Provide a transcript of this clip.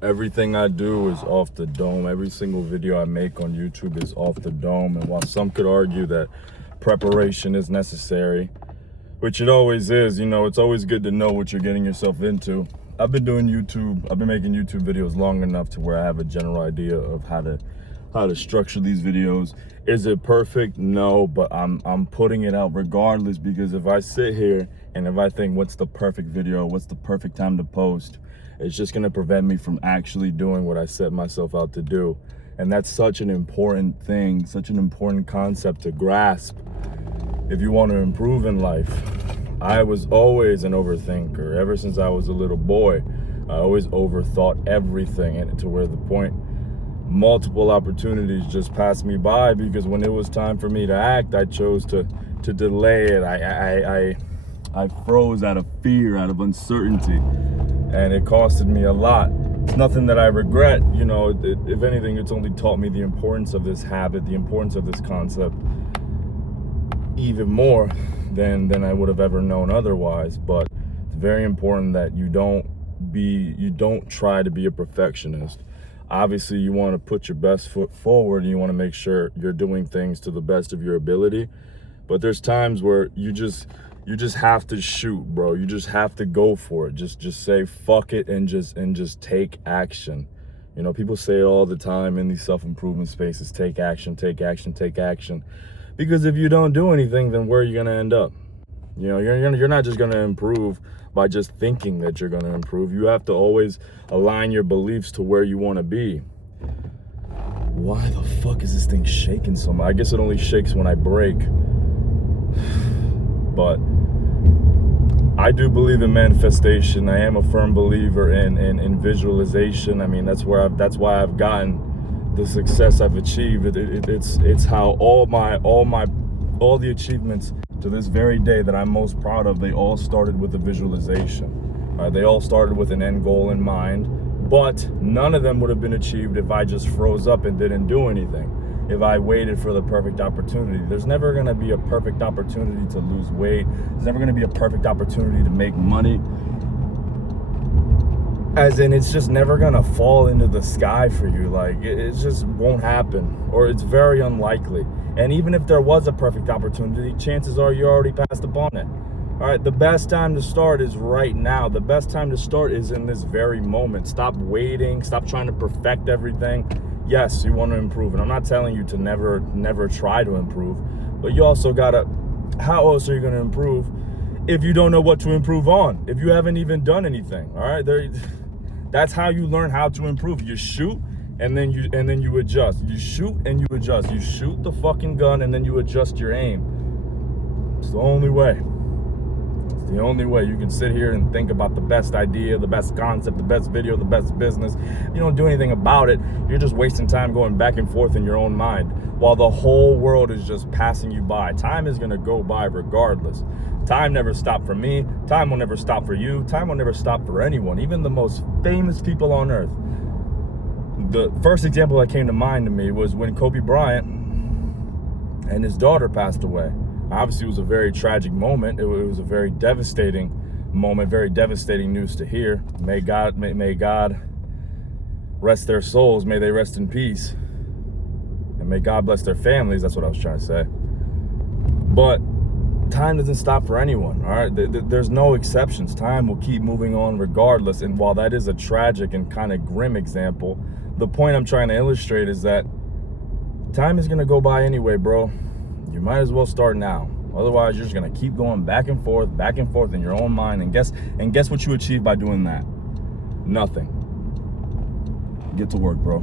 Everything I do is off the dome. Every single video I make on YouTube is off the dome. And while some could argue that preparation is necessary, which it always is, you know, it's always good to know what you're getting yourself into. I've been making YouTube videos long enough to where I have a general idea of how to structure these videos. Is it perfect? No, but I'm putting it out regardless, because if I sit here and if I think what's the perfect video, what's the perfect time to post, it's just gonna prevent me from actually doing what I set myself out to do. And that's such an important thing, such an important concept to grasp if you want to improve in life. I was always an overthinker. Ever since I was a little boy, I always overthought everything, and to where the point multiple opportunities just passed me by, because when it was time for me to act, I chose to delay it. I froze out of fear, out of uncertainty, and it costed me a lot. It's nothing that I regret, you know. If anything, it's only taught me the importance of this habit, the importance of this concept, even more than I would have ever known otherwise. But it's very important that you don't try to be a perfectionist. Obviously, you want to put your best foot forward and you want to make sure you're doing things to the best of your ability. But there's times where you just have to shoot, bro. You just have to go for it. Just say fuck it and just take action. You know, people say it all the time in these self-improvement spaces: take action, take action, take action. Because if you don't do anything, then where are you gonna end up? You know, you're not just gonna improve by just thinking that you're gonna improve. You have to always align your beliefs to where you want to be. Why the fuck is this thing shaking so much? I guess it only shakes when I break. But I do believe in manifestation. I am a firm believer in visualization. I mean, that's why I've gotten the success I've achieved. It's how all the achievements to this very day that I'm most proud of, they all started with a visualization. They all started with an end goal in mind, but none of them would have been achieved if I just froze up and didn't do anything. If I waited for the perfect opportunity. There's never gonna be a perfect opportunity to lose weight. There's never gonna be a perfect opportunity to make money. As in, it's just never gonna fall into the sky for you. Like, it just won't happen, or it's very unlikely. And even if there was a perfect opportunity, chances are you already passed upon it. All right, the best time to start is right now. The best time to start is in this very moment. Stop waiting, stop trying to perfect everything. Yes, you want to improve, and I'm not telling you to never try to improve, but you also gotta, how else are you gonna improve if you don't know what to improve on? If you haven't even done anything, all right? That's how you learn how to improve. You shoot, and then you adjust. You shoot and you adjust. You shoot the fucking gun, and then you adjust your aim. It's the only way. It's the only way. You can sit here and think about the best idea, the best concept, the best video, the best business. You don't do anything about it. You're just wasting time going back and forth in your own mind while the whole world is just passing you by. Time is going to go by regardless. Time never stopped for me. Time will never stop for you. Time will never stop for anyone, even the most famous people on earth. The first example that came to mind to me was when Kobe Bryant and his daughter passed away. Obviously, it was a very tragic moment. It was a very devastating moment, very devastating news to hear. May God rest their souls. May they rest in peace. And may God bless their families. That's what I was trying to say. But time doesn't stop for anyone, all right? There's no exceptions. Time will keep moving on regardless. And while that is a tragic and kind of grim example, the point I'm trying to illustrate is that time is going to go by anyway, bro. You might as well start now. Otherwise, you're just gonna keep going back and forth in your own mind. And guess what you achieve by doing that? Nothing. Get to work, bro.